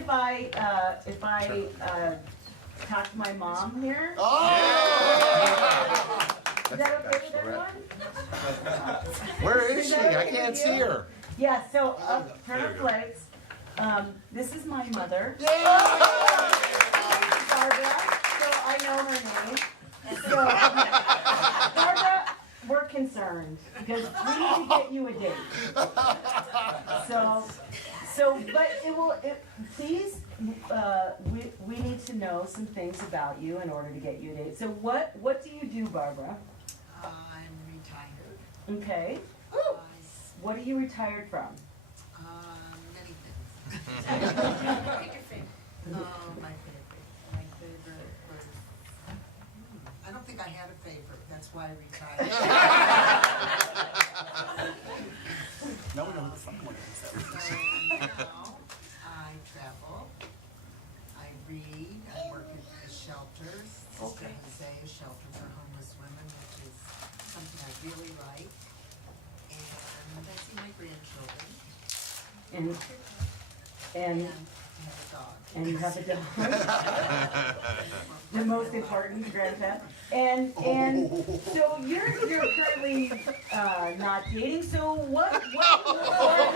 mind if I talk to my mom here? Oh! Is that okay with everyone? Where is she? I can't see her. Yeah, so turn her plates. This is my mother. Barbara, so I know her name. So, Barbara, we're concerned because we need to get you a date. But please, we need to know some things about you in order to get you a date. So what do you do, Barbara? I'm retired. Okay. What are you retired from? Many things. Pick your favorite. My favorite was, I don't think I had a favorite. That's why I retired. No, we know who the fun one is. So now I travel. I read. I work at the shelters. Okay. Say a shelter for homeless women, which is something I really like. And I see my grandchildren. And I have a dog. and you have a dog. The most important grandpet. And so you're currently not dating. So what you look forward to?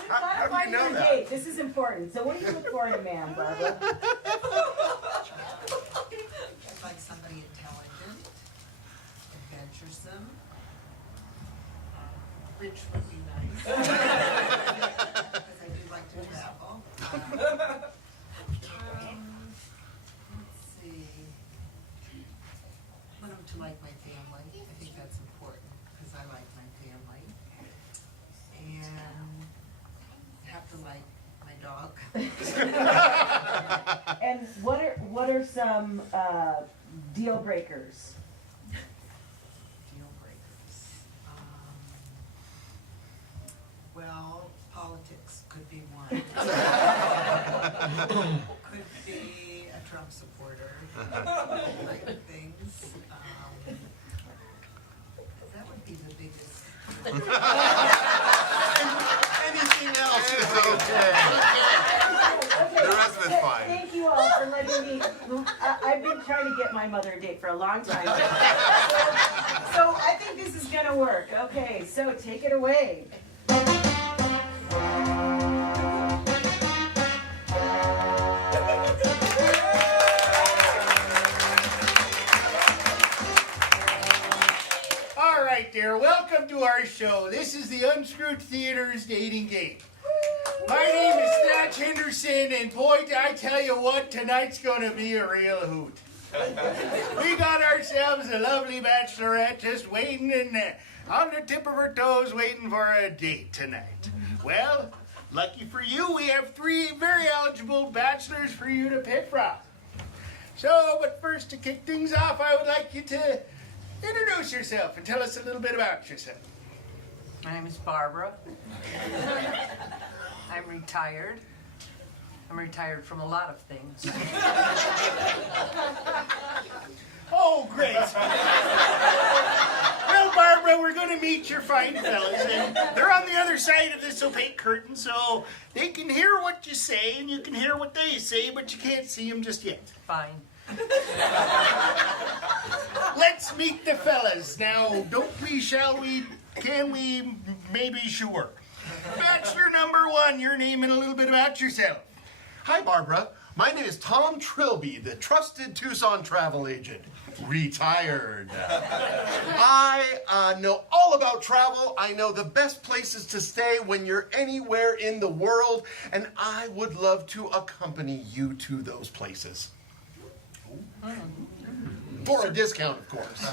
We've got to find you a date. This is important. So what do you look for in a man, Barbara? I'd like somebody intelligent, adventuresome. Rich would be nice. Because I do like to travel. Let's see. I want them to like my family. I think that's important because I like my family. And have to like my dog. And what are some deal breakers? Deal breakers. Well, politics could be one. Could be a Trump supporter. Like things. That would be the biggest. Anything else is okay. The rest of it's fine. Thank you all for letting me. I've been trying to get my mother a date for a long time. So I think this is gonna work. Okay, so take it away. All right, there. Welcome to our show. This is the Unscrewed Theater's dating game. My name is Snatch Henderson, and boy, I tell you what, tonight's going to be a real hoot. We got ourselves a lovely bachelorette just waiting on the tip of her toes, waiting for a date tonight. Well, lucky for you, we have 3 very eligible bachelors for you to pick from. So, but first, to kick things off, I would like you to introduce yourself and tell us a little bit about yourself. My name is Barbara. I'm retired. I'm retired from a lot of things. Oh, great. Well, Barbara, we're going to meet your fine fellas, and they're on the other side of this opaque curtain, so they can hear what you say, and you can hear what they say, but you can't see them just yet. Fine. Let's meet the fellas. Now, don't we, shall we, can we, maybe, sure. Bachelor number 1, your name and a little bit about yourself. Hi, Barbara. My name is Tom Trilby, the trusted Tucson travel agent. Retired. I know all about travel. I know the best places to stay when you're anywhere in the world, and I would love to accompany you to those places. For a discount, of course.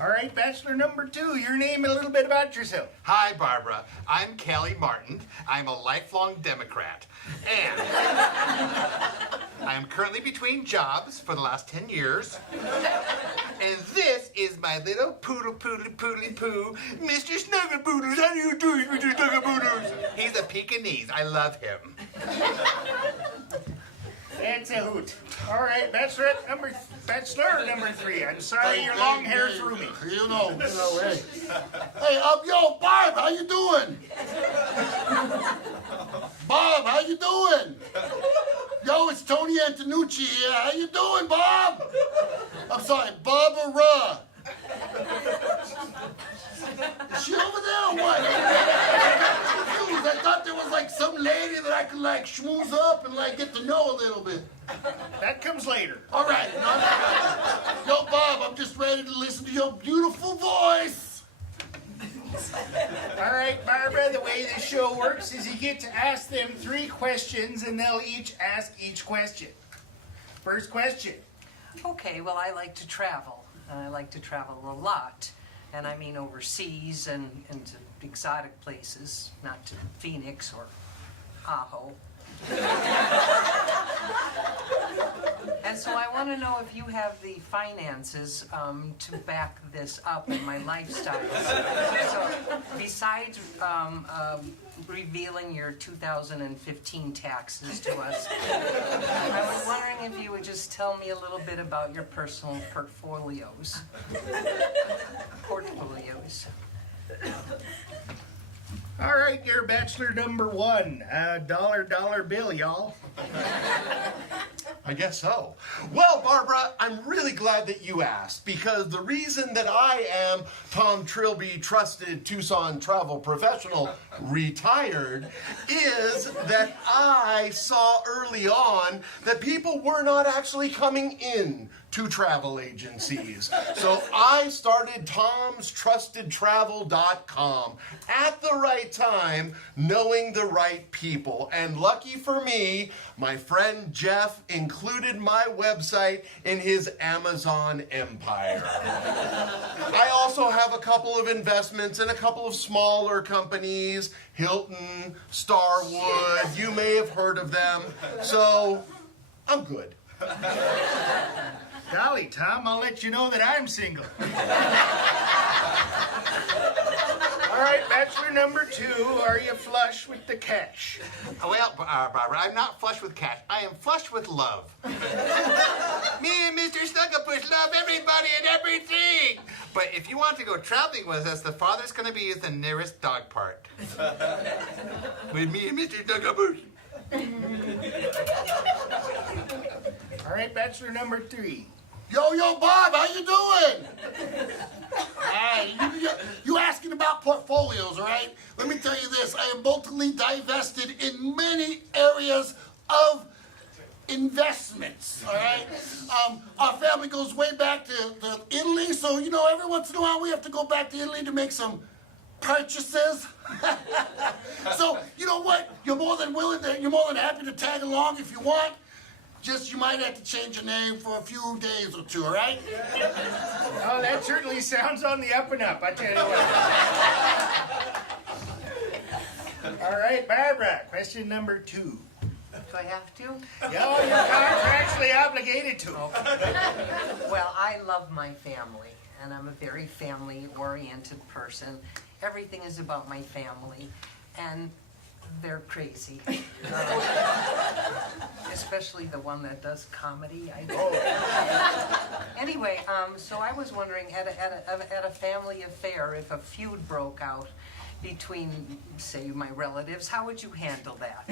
All right, Bachelor number 2, your name and a little bit about yourself. Hi, Barbara. I'm Kelly Martin. I'm a lifelong Democrat. And I am currently between jobs for the last 10 years. And this is my little poodle, poo, Mr. Snugglepoodles. How do you do, Mr. Snugglepoodles? He's a Pekingese. I love him. That's a hoot. All right, bachelor number 3. I'm sorry your long hair threw me. You know, hey. Hey, yo, Barb, how you doing? Bob, how you doing? Yo, it's Tony Antonucci here. How you doing, Bob? I'm sorry, Barbara. Is she over there or what? I'm confused. I thought there was like some lady that I could like schmooze up and like get to know a little bit. That comes later. All right. Yo, Bob, I'm just ready to listen to your beautiful voice. All right, Barbara, the way this show works is you get to ask them 3 questions and they'll each ask each question. First question. Okay, well, I like to travel. I like to travel a lot. And I mean overseas and to exotic places, not to Phoenix or Aho. And so I want to know if you have the finances to back this up in my lifestyle. So besides revealing your 2015 taxes to us, I was wondering if you would just tell me a little bit about your personal portfolios. All right, you're bachelor number 1. Dollar bill, y'all. I guess so. Well, Barbara, I'm really glad that you asked, because the reason that I am Tom Trilby, trusted Tucson travel professional, retired, is that I saw early on that people were not actually coming in to travel agencies. So I started tomstrustedtravel.com at the right time, knowing the right people. And lucky for me, my friend Jeff included my website in his Amazon empire. I also have a couple of investments in a couple of smaller companies, Hilton, Starwood, you may have heard of them. So I'm good. Golly, Tom, I'll let you know that I'm single. All right, bachelor number 2, are you flush with the cash? Well, Barbara, I'm not flush with cash. I am flush with love. Me and Mr. Snugglepuss love everybody and everything. But if you want to go traveling with us, the farthest going to be is the nearest dog park. With me and Mr. Snugglepuss. All right, bachelor number 3. Yo, Bob, how you doing? Hey, you asking about portfolios, all right? Let me tell you this. I am multiply divested in many areas of investments, all right? Our family goes way back to Italy, so, you know, every once in a while we have to go back to Italy to make some purchases. So, you know what? You're more than happy to tag along if you want. Just, you might have to change your name for a few days or 2, all right? Oh, that certainly sounds on the up and up, I tell you what. All right, Barbara, question number 2. Do I have to? Yo, you're contractually obligated to. Well, I love my family, and I'm a very family-oriented person. Everything is about my family, and they're crazy. Especially the one that does comedy. Anyway, so I was wondering, at a family affair, if a feud broke out between, say, my relatives, how would you handle that?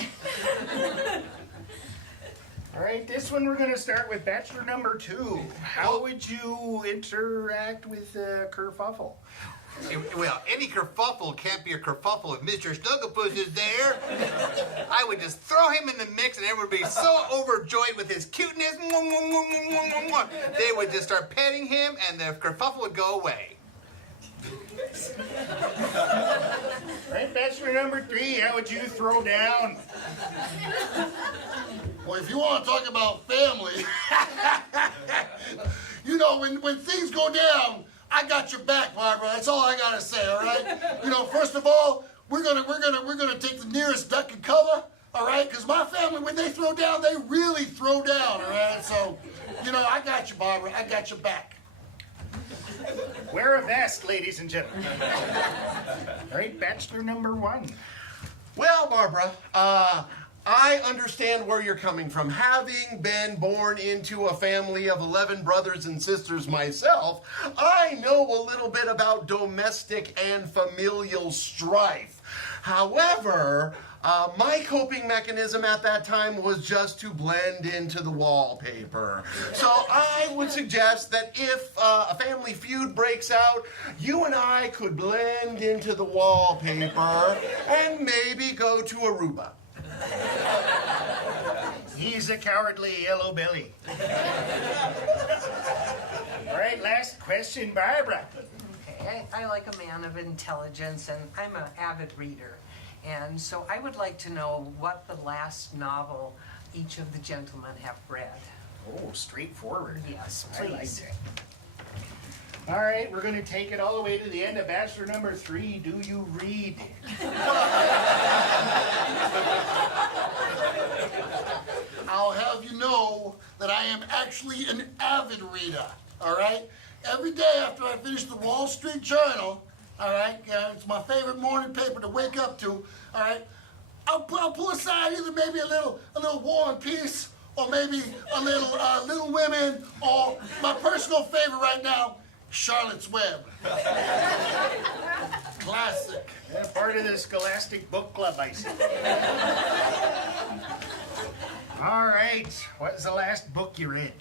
All right, this one we're going to start with bachelor number 2. How would you interact with kerfuffle? Well, any kerfuffle can't be a kerfuffle if Mr. Snugglepuss is there. I would just throw him in the mix and everyone would be so overjoyed with his cuteness. They would just start petting him and the kerfuffle would go away. Right, bachelor number 3, how would you throw down? Well, if you want to talk about family, you know, when things go down, I got your back, Barbara. That's all I gotta say, all right? You know, first of all, we're gonna take the nearest duck and cover, all right? Because my family, when they throw down, they really throw down, all right? So, you know, I got you, Barbara. I got your back. Wear a vest, ladies and gentlemen. All right, bachelor number 1. Well, Barbara, I understand where you're coming from. Having been born into a family of 11 brothers and sisters myself, I know a little bit about domestic and familial strife. However, my coping mechanism at that time was just to blend into the wallpaper. So I would suggest that if a family feud breaks out, you and I could blend into the wallpaper and maybe go to Aruba. He's a cowardly yellow belly. All right, last question, Barbara. Okay, I like a man of intelligence, and I'm an avid reader. And so I would like to know what the last novel each of the gentlemen have read. Oh, straightforward. Yes, I like please. that. All right, we're going to take it all the way to the end of Bachelor number 3. Do you read? I'll have you know that I am actually an avid reader, all right? Every day after I finish the Wall Street Journal, all right, it's my favorite morning paper to wake up to, all right, I'll pull aside either maybe a little War and Peace, or maybe a little Little Women, or my personal favorite right now, Charlotte's Web. Classic. Yeah, part of the Scholastic Book Club, I see. All right, what was the last book you read?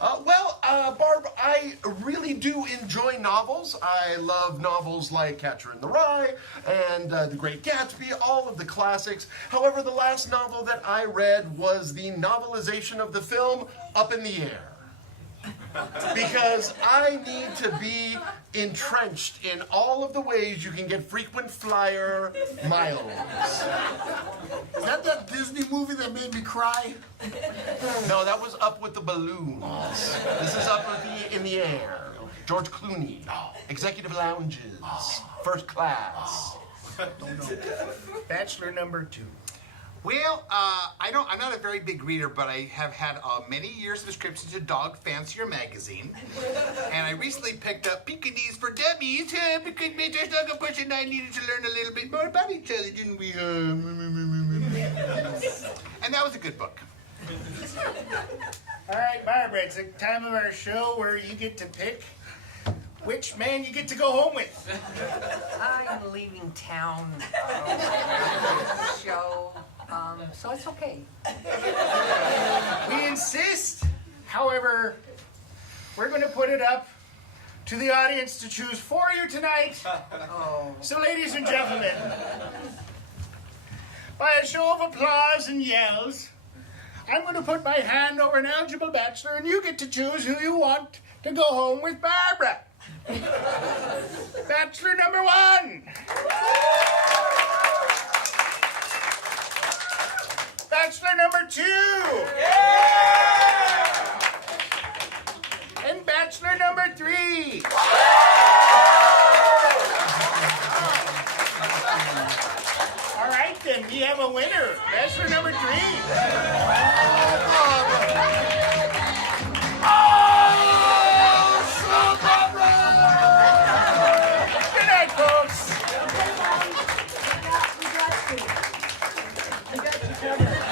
Barb, I really do enjoy novels. I love novels like Catcher in the Rye and The Great Gatsby, all of the classics. However, the last novel that I read was the novelization of the film Up in the Air. Because I need to be entrenched in all of the ways you can get frequent flyer miles. Is that Disney movie that made me cry? No, that was Up with the Balloons. This is Up in the Air. George Clooney. Executive lounges. First class. Bachelor number 2. Well, I'm not a very big reader, but I have had many years of subscription to Dog Fancier magazine. And I recently picked up Pekingese for Dummies because Mr. Snuggle and I needed to learn a little bit more about each other, didn't we? And that was a good book. All right, Barbara, it's the time of our show where you get to pick which man you get to go home with. I'm leaving town show, so it's okay. We insist, however, we're going to put it up to the audience to choose for you tonight. Oh. So, ladies and gentlemen, by a show of applause and yells, I'm going to put my hand over an eligible bachelor, and you get to choose who you want to go home with Barbara. Bachelor number 1. Bachelor number 2. And bachelor number 3. All right, then, we have a winner. Bachelor number 3. Good night, folks. We got you covered.